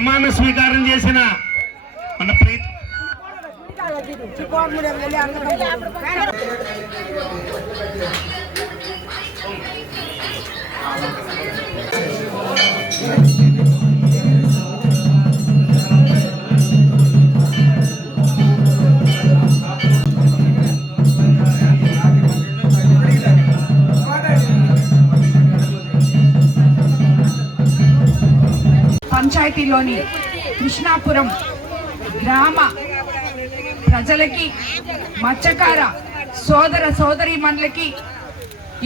ప్రమాణ స్వీకారం చేసిన మన పంచాయతీలోని కృష్ణాపురం గ్రామ ప్రజలకి, మత్స్యకార సోదర సోదరీమణులకి,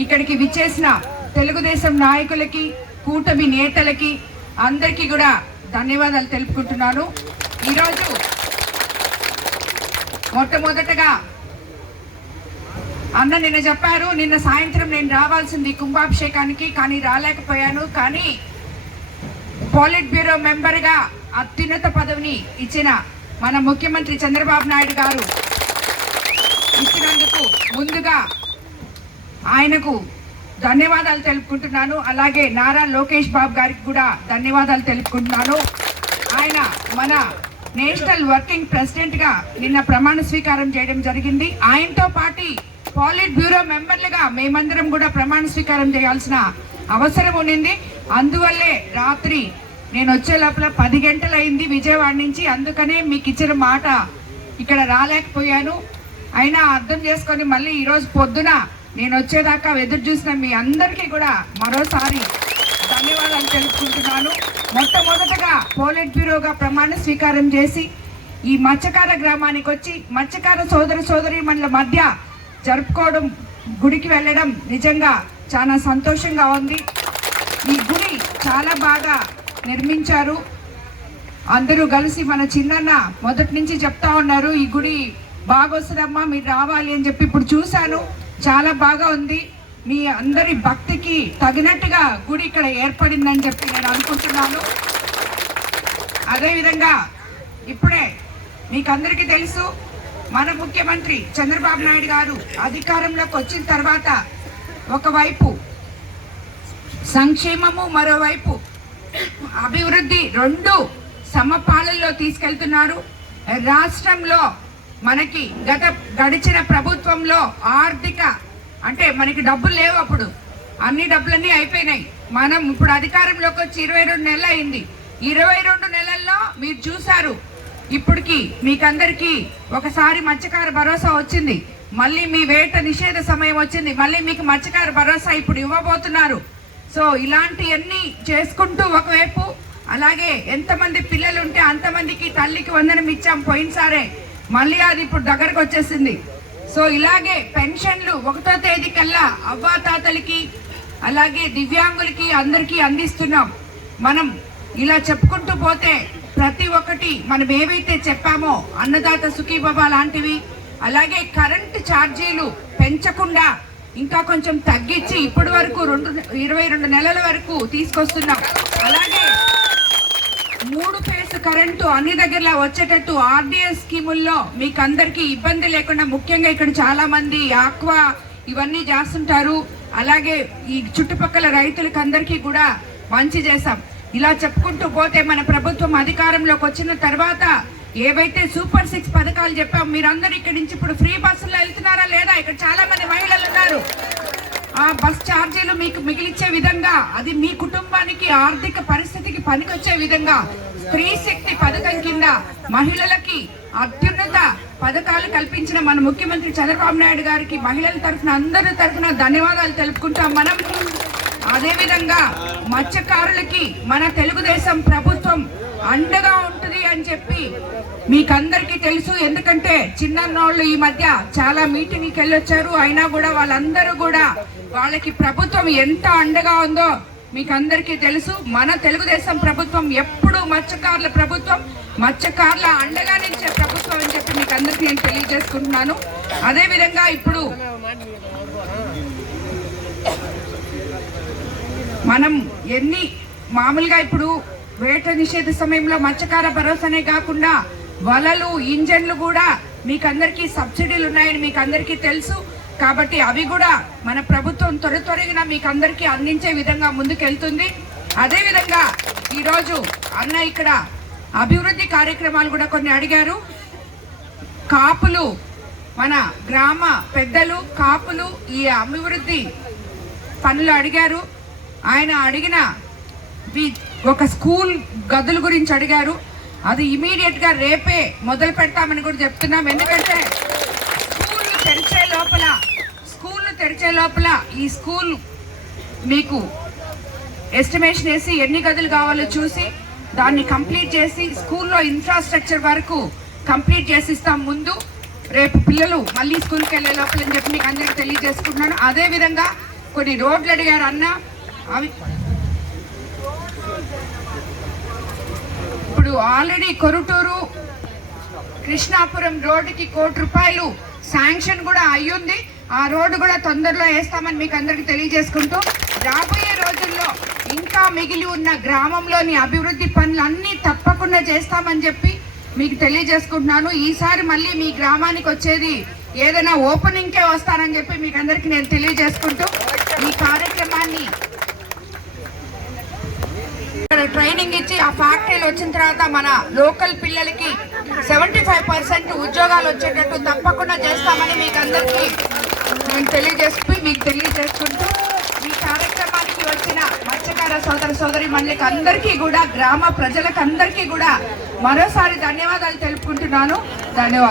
ఇక్కడికి విచ్చేసిన తెలుగుదేశం నాయకులకి, కూటమి నేతలకి అందరికీ కూడా ధన్యవాదాలు తెలుపుకుంటున్నాను. ఈరోజు మొట్టమొదటగా అన్న నిన్న చెప్పారు, నిన్న సాయంత్రం నేను రావాల్సింది కుంభాభిషేకానికి, కానీ రాలేకపోయాను. కానీ పోలిట్ బ్యూరో మెంబర్గా అత్యున్నత పదవిని ఇచ్చిన మన ముఖ్యమంత్రి చంద్రబాబు నాయుడు గారు ఇచ్చినందుకు ముందుగా ఆయనకు ధన్యవాదాలు తెలుపుకుంటున్నాను. అలాగే నారా లోకేష్ బాబు గారికి కూడా ధన్యవాదాలు తెలుపుకుంటున్నాను. ఆయన మన నేషనల్ వర్కింగ్ ప్రెసిడెంట్గా నిన్న ప్రమాణ స్వీకారం చేయడం జరిగింది. ఆయనతో పాటు పోలిట్ బ్యూరో మెంబర్లుగా మేమందరం కూడా ప్రమాణ స్వీకారం చేయాల్సిన అవసరం ఉండింది. అందువల్లే రాత్రి నేను వచ్చే లోపల 10 గంటలు అయింది విజయవాడ నుంచి. అందుకనే మీకు ఇచ్చిన మాట ఇక్కడ రాలేకపోయాను. అయినా అర్థం చేసుకొని మళ్ళీ ఈరోజు పొద్దున నేను వచ్చేదాకా ఎదురు చూసిన మీ అందరికీ కూడా మరోసారి ధన్యవాదాలు తెలుపుకుంటున్నాను. మొట్టమొదటగా పోలిట్ బ్యూరోగా ప్రమాణ స్వీకారం చేసి ఈ మత్స్యకార గ్రామానికి వచ్చి మత్స్యకార సోదర సోదరీమణుల మధ్య జరుపుకోవడం, గుడికి వెళ్ళడం నిజంగా చాలా సంతోషంగా ఉంది. ఈ గుడి చాలా బాగా నిర్మించారు. అందరూ కలిసి మన చిన్నన్న మొదటి నుంచి చెప్తా ఉన్నారు, ఈ గుడి బాగా వస్తుందమ్మా మీరు రావాలి అని చెప్పి. ఇప్పుడు చూశాను, చాలా బాగా ఉంది. మీ అందరి భక్తికి తగినట్టుగా గుడి ఇక్కడ ఏర్పడిందని చెప్పి నేను అనుకుంటున్నాను. అదేవిధంగా ఇప్పుడే మీకు అందరికీ తెలుసు, మన ముఖ్యమంత్రి చంద్రబాబు నాయుడు గారు అధికారంలోకి వచ్చిన తర్వాత ఒకవైపు సంక్షేమము, మరోవైపు అభివృద్ధి రెండు సమపాలనలో తీసుకెళ్తున్నారు. రాష్ట్రంలో మనకి గడిచిన ప్రభుత్వంలో ఆర్థిక అంటే మనకి డబ్బులు లేవు, అప్పుడు అన్ని డబ్బులన్నీ అయిపోయినాయి. మనం ఇప్పుడు అధికారంలోకి వచ్చి 22 నెలలు అయింది. 22 నెలల్లో మీరు చూసారు, ఇప్పటికి మీకందరికీ ఒకసారి మత్స్యకార భరోసా వచ్చింది, మళ్ళీ మీ వేట నిషేధ సమయం వచ్చింది, మళ్ళీ మీకు మత్స్యకార భరోసా ఇప్పుడు ఇవ్వబోతున్నారు. సో ఇలాంటివన్నీ చేసుకుంటూ ఒకవైపు, అలాగే ఎంతమంది పిల్లలు ఉంటే అంతమందికి తల్లికి వందనం ఇచ్చాం పోయినసారే, మళ్ళీ అది ఇప్పుడు దగ్గరకు వచ్చేసింది. సో ఇలాగే పెన్షన్లు 1వ తేదీ కల్లా అవ్వాతాతలకి అలాగే దివ్యాంగులకి అందరికీ అందిస్తున్నాం. మనం ఇలా చెప్పుకుంటూ పోతే ప్రతి ఒక్కటి మనం ఏవైతే చెప్పామో అన్నదాత సుఖీబాబా లాంటివి, అలాగే కరెంటు ఛార్జీలు పెంచకుండా ఇంకా కొంచెం తగ్గించి ఇప్పటి వరకు 22 నెలల వరకు తీసుకొస్తున్నాం. అలాగే 3 ఫేజ్ కరెంటు అన్ని దగ్గరలా వచ్చేటట్టు ఆర్డిఎస్ స్కీముల్లో మీకు అందరికీ ఇబ్బంది లేకుండా, ముఖ్యంగా ఇక్కడ చాలా మంది ఆక్వా ఇవన్నీ చేస్తుంటారు, అలాగే ఈ చుట్టుపక్కల రైతులకు అందరికీ కూడా మంచి చేశాం. ఇలా చెప్పుకుంటూ పోతే మన ప్రభుత్వం అధికారంలోకి వచ్చిన తర్వాత ఏవైతే సూపర్ 6 పథకాలు చెప్పాం, మీరందరూ ఇక్కడి నుంచి ఇప్పుడు ఫ్రీ బస్సులో వెళ్తున్నారా లేదా? ఇక్కడ చాలా మంది మహిళలు ఉన్నారు. ఆ బస్ ఛార్జీలు మీకు మిగిలిచ్చే విధంగా, అది మీ కుటుంబానికి ఆర్థిక పరిస్థితికి పనికొచ్చే విధంగా స్త్రీ శక్తి పథకం కింద మహిళలకి అత్యున్నత పథకాలు కల్పించిన మన ముఖ్యమంత్రి చంద్రబాబు నాయుడు గారికి మహిళల తరఫున అందరి తరఫున ధన్యవాదాలు తెలుపుకుంటాం మనం. అదేవిధంగా మత్స్యకారులకి మన తెలుగుదేశం ప్రభుత్వం అండగా ఉంటుంది అని చెప్పి మీకందరికీ తెలుసు. ఎందుకంటే చిన్నోళ్ళు ఈ మధ్య చాలా మీటింగ్కి వెళ్ళొచ్చారు, అయినా కూడా వాళ్ళందరూ కూడా వాళ్ళకి ప్రభుత్వం ఎంత అండగా ఉందో మీకు అందరికీ తెలుసు. మన తెలుగుదేశం ప్రభుత్వం ఎప్పుడు మత్స్యకారుల ప్రభుత్వం, మత్స్యకారుల అండగా నిలిచే ప్రభుత్వం అని చెప్పి మీకు అందరికీ నేను తెలియజేసుకుంటున్నాను. అదేవిధంగా ఇప్పుడు మనం మామూలుగా ఇప్పుడు వేట నిషేధ సమయంలో మత్స్యకార భరోసానే కాకుండా వలలు, ఇంజన్లు కూడా మీకు అందరికీ సబ్సిడీలు ఉన్నాయని మీకు అందరికీ తెలుసు. కాబట్టి అవి కూడా మన ప్రభుత్వం త్వరగా మీకు అందరికీ అందించే విధంగా ముందుకెళ్తుంది. అదేవిధంగా ఈరోజు అన్న ఇక్కడ అభివృద్ధి కార్యక్రమాలు కూడా కొన్ని అడిగారు. కాపులు, మన గ్రామ పెద్దలు కాపులు ఈ అభివృద్ధి పనులు అడిగారు. ఆయన అడిగిన ఒక స్కూల్ గదుల గురించి అడిగారు. అది ఇమీడియట్ గా రేపే మొదలు పెడతామని కూడా చెప్తున్నాం. ఎందుకంటే స్కూల్ తెరిచే లోపల ఈ స్కూల్ మీకు ఎస్టిమేషన్ వేసి ఎన్ని గదులు కావాలో చూసి దాన్ని కంప్లీట్ చేసి స్కూల్లో ఇన్ఫ్రాస్ట్రక్చర్ వరకు కంప్లీట్ చేసిస్తాం. ముందు రేపు పిల్లలు మళ్ళీ స్కూల్కి వెళ్ళే లోపల అని చెప్పి మీకు అందరికీ తెలియజేసుకుంటున్నాను. అదేవిధంగా కొన్ని రోడ్లు అడిగారు అన్న. అవి ఇప్పుడు ఆల్రెడీ కొరుటూరు కృష్ణాపురం రోడ్డుకి ₹1 కోటి శాంక్షన్ కూడా అయ్యింది. ఆ రోడ్డు కూడా తొందరలో వేస్తామని మీకు అందరికీ తెలియజేసుకుంటూ రాబోయే రోజుల్లో ఇంకా మిగిలి ఉన్న గ్రామంలోని అభివృద్ధి పనులన్నీ తప్పకుండా చేస్తామని చెప్పి మీకు తెలియజేసుకుంటున్నాను. ఈసారి మళ్ళీ మీ గ్రామానికి వచ్చేది ఏదైనా ఓపెనింగ్కే వస్తానని చెప్పి మీకు అందరికీ నేను తెలియజేసుకుంటూ ఈ కార్యక్రమాన్ని ట్రైనింగ్ ఇచ్చి ఆ ఫ్యాక్టరీలు వచ్చిన తర్వాత మన లోకల్ పిల్లలకి 75% ఉద్యోగాలు వచ్చేటట్టు తప్పకుండా చేస్తామని మీకు అందరికీ నేను తెలియజేసుకుంటూ ఈ కార్యక్రమానికి వచ్చిన మత్స్యకార సోదరి మండలికి అందరికీ కూడా గ్రామ ప్రజలకు అందరికీ కూడా మరోసారి ధన్యవాదాలు తెలుపుకుంటున్నాను. ధన్యవాదాలు.